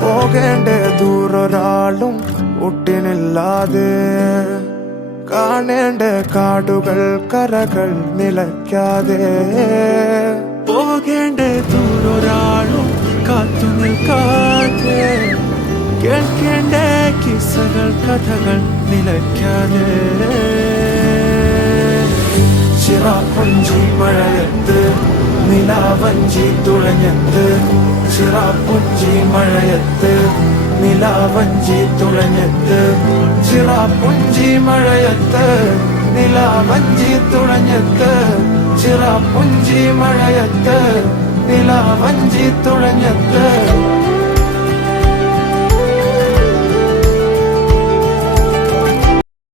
പോകേണ്ട ദൂരൊരാളും ഒട്ടിനില്ലാതെ കാണേണ്ട കാടുകൾ കരകൾ നിലയ്ക്കാതെ പോകേണ്ട ദൂരൊരാളും കാത്തു നിൽക്കാതെ കേൾക്കേണ്ട കിസ്സകൾ കഥകൾ നിലയ്ക്കാതെ ചിറാപ്പുഞ്ചി മഴയത്ത് നിലാവഞ്ചി തുഴഞ്ഞത്ത് ചിറാപ്പുഞ്ചി മഴയത്ത് നിലാവഞ്ചി തുഴഞ്ഞത്ത് ചിറാപ്പുഞ്ചി മഴയത്ത് നിലാവഞ്ചി തുഴഞ്ഞത്ത് ചിറാപ്പുഞ്ചി മഴയത്ത് നിലാവഞ്ചി തുഴഞ്ഞത്ത്